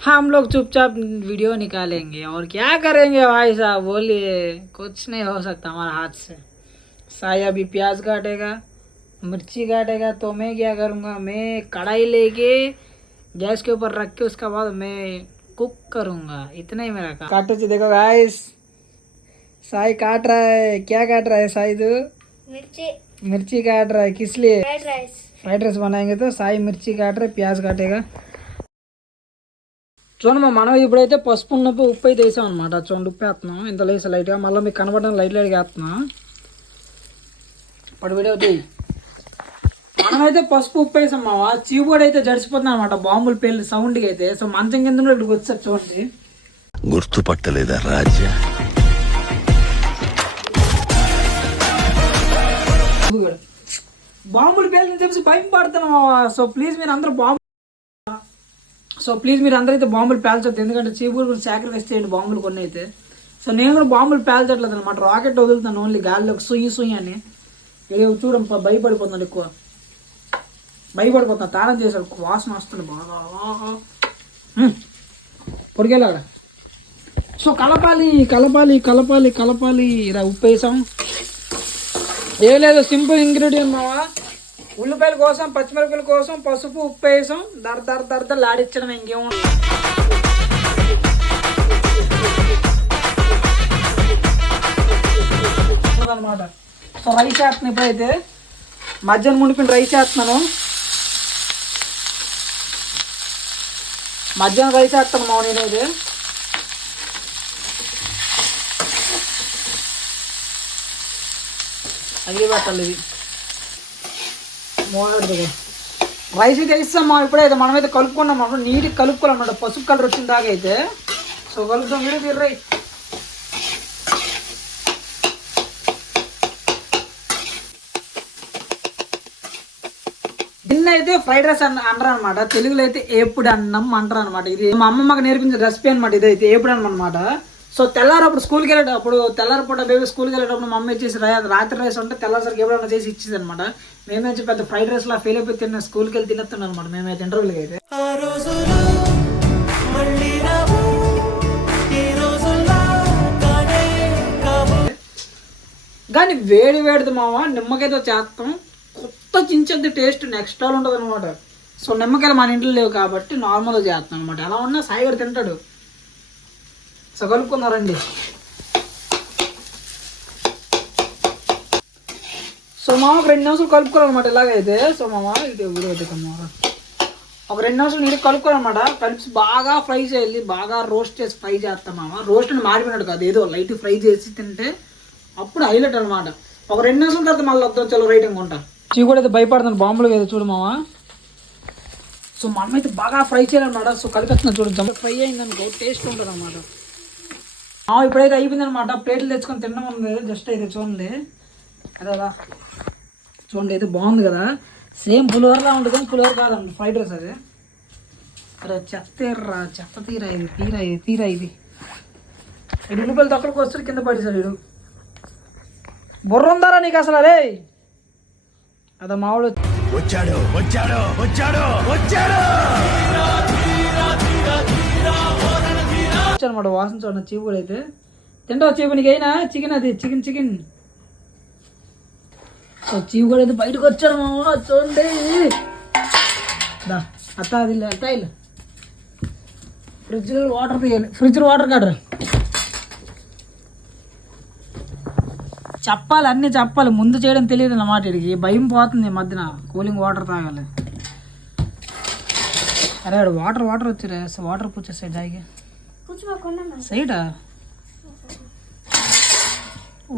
हम लोग चुपचाप वीडियो निकालेंगे और क्या करेंगे भाई साहब बोलिए। कुछ नहीं हो सकता हमारा हाथ से। साई अभी प्याज काटेगा, मिर्ची काटेगा, तो मैं क्या करूँगा, मैं कढ़ाई लेके गैस के ऊपर रख के उसके बाद मैं कुक करूँगा। इतना ही मेरा काम। काटो जी, देखो गाइस, साई काट रहा है। क्या काट रहा है साई तू? मिर्ची। मिर्ची काट रहा है। किस लिए? Fried rice. फ्राइड राइस बनाएंगे तो साई मिर्ची काट रहे, प्याज काटेगा। చూడండి మనం ఇప్పుడైతే పసుపు ఉన్నప్పుడు ఉప్పు అయితే వేసాం అనమాట. చూడండి ఉప్పు వేస్తున్నాం ఇంత లేసి లైట్గా, మళ్ళీ మీకు కనబడడం లైట్ లైట్గా వేస్తున్నాం. ఇప్పుడు వీడియో మనమైతే పసుపు ఉప్పు వేసాం మావా. చీపుడు అయితే జడిచిపోతుంది అనమాట బాంబులు పేలి సౌండ్కి అయితే. సో మంచం కింద ఇక్కడికి వచ్చారు చూడండి. గుర్తుపట్టలేదా రాజా? బాంబులు పేలని చెప్పి భయం పడుతున్నాం మావా. సో ప్లీజ్ మీరు అందరూ అయితే బాంబులు పేల్చొద్దు, ఎందుకంటే చీపురు సాక్రిఫైస్ చేయండి బాంబులు కొన్ని అయితే. సో నేను కూడా బాంబులు పేల్చట్లేదు అనమాట, రాకెట్ వదులుతాను ఓన్లీ గాలిలోకి సుయ్యి అని. చూడం భయపడిపోతున్నాడు, ఎక్కువ భయపడిపోతున్నాను. తాళం చేశాడు, వాసన వస్తుంది బాగా పొడిగేలాగా. సో కలపాలి. ఇలా ఉప్పు వేసాం. ఏం లేదు, సింపుల్ ఇంగ్రీడియంట్ మావా. ఉల్లిపాయల కోసం, పచ్చిమిరపకాయల కోసం పసుపు ఉప్పు వేసాం. దర లాడించడం ఇంకేమో. అనమాట. సో రైస్ వేస్తున్నాను ఇప్పుడైతే. మధ్యాహ్నం మునిపిన రైస్ వేస్తున్నాను. మధ్యాహ్నం రైస్ వేస్తాను మా నేనైతే. అది పెట్టాలి, ఇది రైస్ అయితే వేస్తాం మా. ఇప్పుడైతే మనమైతే కలుపుకున్నాం అన్నమాట, నీట్గా కలుపుకోవాలన్నమాట. పసుపు కలర్ వచ్చిన దాకా అయితే. సో కలుపుతాం. వీడియో తీర్రై. దీన్ని అయితే ఫ్రైడ్ రైస్ అంటారు అనమాట. తెలుగులో అయితే ఏపుడు అన్నం అంటారు అనమాట. ఇది మా అమ్మ మాకు నేర్పించిన రెసిపీ అనమాట. ఇదైతే ఏపుడు అన్నం అనమాట. సో తెల్లారప్పుడు స్కూల్కి వెళ్ళేటప్పుడు, తెల్లారపూట బేబీ స్కూల్కి వెళ్ళేటప్పుడు మా అమ్మ ఇచ్చేసి రాత్రి రైస్ ఉంటే తెల్లారికి ఎప్పుడైనా చేసి ఇచ్చేది అనమాట. మేమైతే పెద్ద ఫ్రైడ్ రైస్ లా ఫెయిల్ అయిపోయి తిన్న స్కూల్కి వెళ్ళి తినేస్తున్నాం అనమాట మేమైతే ఇంటర్వ్యూలకి అయితే. కానీ వేడిది మామ, నిమ్మకాయతో చేస్తాం. కొత్త చించద్ది టేస్ట్ నెక్స్ట్ లెవెల్ ఉంటుంది అనమాట. సో నిమ్మకాయలు మన ఇంట్లో లేవు కాబట్టి నార్మల్గా చేస్తాం అనమాట. ఎలా ఉన్నా సాయిగడు తింటాడు. సో కలుపుకున్నారండి. సో మామ ఒక 2 నిమిషాలు కలుపుకోవాలన్నమాట ఇలాగైతే. సో మామ ఇది ఒక 2 నిమిషాలు నీళ్ళు కలుపుకోవాలన్నమాట. కలిపి బాగా ఫ్రై చేయాలి, బాగా రోస్ట్ చేసి ఫ్రై చేస్తాం మామ. రోస్ట్ అని మాడిపోయినాడు కాదు, ఏదో లైట్ ఫ్రై చేసి తింటే అప్పుడు హైలైట్ అనమాట. ఒక 2 నిమిషాల తర్వాత మళ్ళీ వద్దాం చలో రైట్ అనుకుంటా. చీ కూడా అయితే భయపడుతుంది బాంబులు ఏదో చూడు మామ. సో మనమైతే బాగా ఫ్రై చేయాలన్నమాట. సో కలిపేస్తున్నా చూడు, ఫ్రై అయిందనుకో టేస్ట్ ఉంటుంది అనమాట. ఇప్పుడైతే అయిపోయిందనమాట. ప్లేట్లు తెచ్చుకొని తినడం ఉంది జస్ట్ అయితే. చూడండి అదేదా, చూడండి అయితే బాగుంది కదా. సేమ్ పులిహోరలా ఉంటుంది కానీ పులిహోర కాదండి, ఫ్రైడ్ రైస్ అది. అరే చెత్త తీరా ఇది. ఇది ఉల్లిపాయలు తొక్కడికి వస్తాడు, కింద పడేసాడు వీడు. బుర్ర ఉందారా నీకు అసలు? అరే అదా మావాడు వచ్చాడు అనమాట. వాసన చూడండి. చీపుడు అయితే తింటావు. చీపు నీకు అయినా చికెన్, అది చికెన్. సో చీపుడు అయితే బయటకు వచ్చాడు మామ. చూడండి అత్త అది అత్తాయిల్ ఫ్రిడ్జ్లో వాటర్ కాడరా. అన్నీ చెప్పాలి, ముందు చేయడం తెలియదు అన్నమాట. ఇడికి భయం పోతుంది ఈ మధ్యన. కూలింగ్ వాటర్ తాగాలి. అరే వాటర్ వచ్చారా? వాటర్ పూచేసాయి జాయిగా సైడా.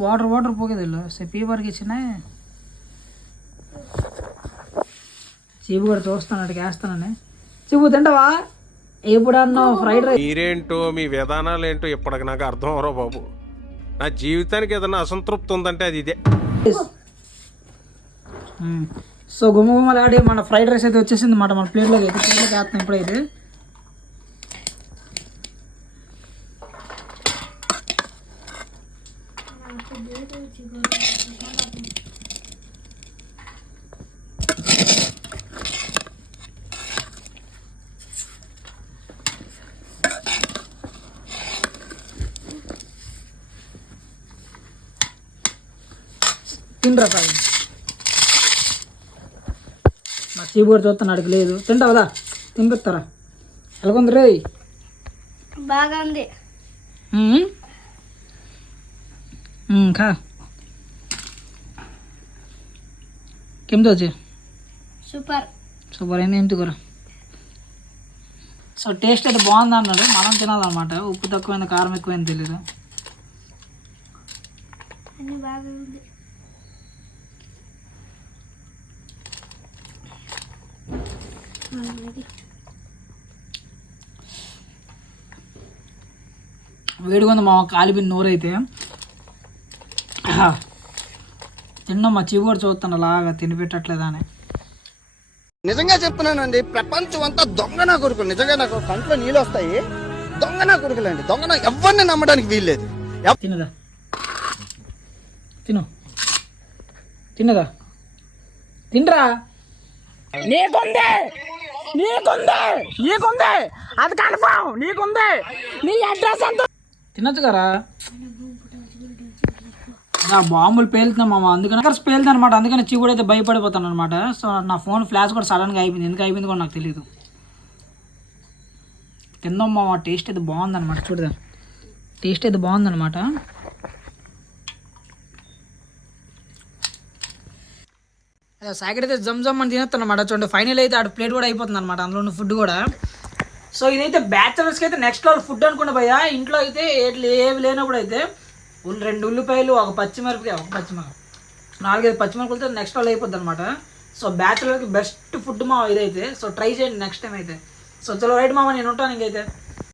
వాటర్ పోగేదిಲ್ಲ పీవర్కి ఇచ్చిన చీపు కూడా చూస్తాను వేస్తానని. చీపు తింటావా? ఎప్పుడు అన్నావు ఫ్రైడ్ రైస్? మీరేంటో మీ విధానాలు ఏంటో ఇప్పటికి నాకు అర్థం అవరో బాబు. నా జీవితానికి ఏదైనా అసంతృప్తి ఉందంటే అది ఇదే. సో గుమ్మలాడి మన ఫ్రైడ్ రైస్ అయితే వచ్చేసింది అన్నమాట. మన ప్లేట్లోకి వేస్తున్నాం ఇప్పుడైతే. తినరా కాదు మా చీబోర్డు చూస్తాను అడిగి లేదు తింటావదా తినిపిస్తారా ఎలాగొంది రే బాగా ఉంది खा केमती अच्छे సూపర్ సూపర్ అయింది ఏం తిగరా సో టేస్ట్ అయితే బాగుంది అన్నాడు మనం తినాలన్నమాట ఉప్పు తక్కువైంది కారం ఎక్కువైంది తెలీదు అన్ని బాగా ఉంది వేడిగా ఉంది మా కాలిపోయిన నోరైతే తిన్నా మా చెవి కూడా చూస్తాను అలాగా తినిపెట్టట్లేదా అని నిజంగా చెప్తున్నానండి ప్రపంచం అంతా దొంగ నా కొడుకులు నిజంగా నాకు కంట్లో నీళ్ళు వస్తాయి దొంగ నా కొడుకులండి దొంగ నా ఎవరిని నమ్మడానికి వీల్లేదు తినదా తిను తిన్నదా తినరా నీకుందే నీకుందే నీకుందే అది కన్ఫర్మ్ నీకుందే నీ అడ్రస్ అంతా తినచ్చు కదా బాంబులు పేలుతున్నాం మామ అందుకని పేలుతుంది అనమాట అందుకని చీ కూడా అయితే భయపడిపోతాను అనమాట సో నా ఫోన్ ఫ్లాష్ కూడా సడన్గా అయిపోయింది ఎందుకు అయిపోయింది కూడా నాకు తెలియదు తిందాం మామ టేస్ట్ అయితే బాగుందన్నమాట చూడదా టేస్ట్ అయితే బాగుందన్నమాట అదే సాకెట్ అయితే జమ్ అని తినేస్తాను అనమాట చూడండి ఫైనల్ అయితే ఆడ ప్లేట్ కూడా అయిపోతుంది అనమాట అందులో ఉన్న ఫుడ్ కూడా సో ఇదైతే బ్యాచులర్స్కి అయితే నెక్స్ట్ లెవెల్ ఫుడ్ అనుకుంటా భయ్యా ఇంట్లో అయితే ఏవి లేనప్పుడు అయితే 2 ఉల్లిపాయలు ఒక పచ్చిమిరపకాయ ఒక పచ్చిమిరపకాయ 4-5 పచ్చిమిరపకాయలతో నెక్స్ట్ లెవెల్ అయిపోద్ది అనమాట సో బ్యాచులర్కి బెస్ట్ ఫుడ్ మా ఇదైతే సో ట్రై చేయండి నెక్స్ట్ టైం అయితే సో చలో రైట్ మామ నేను ఉంటాను ఇంకైతే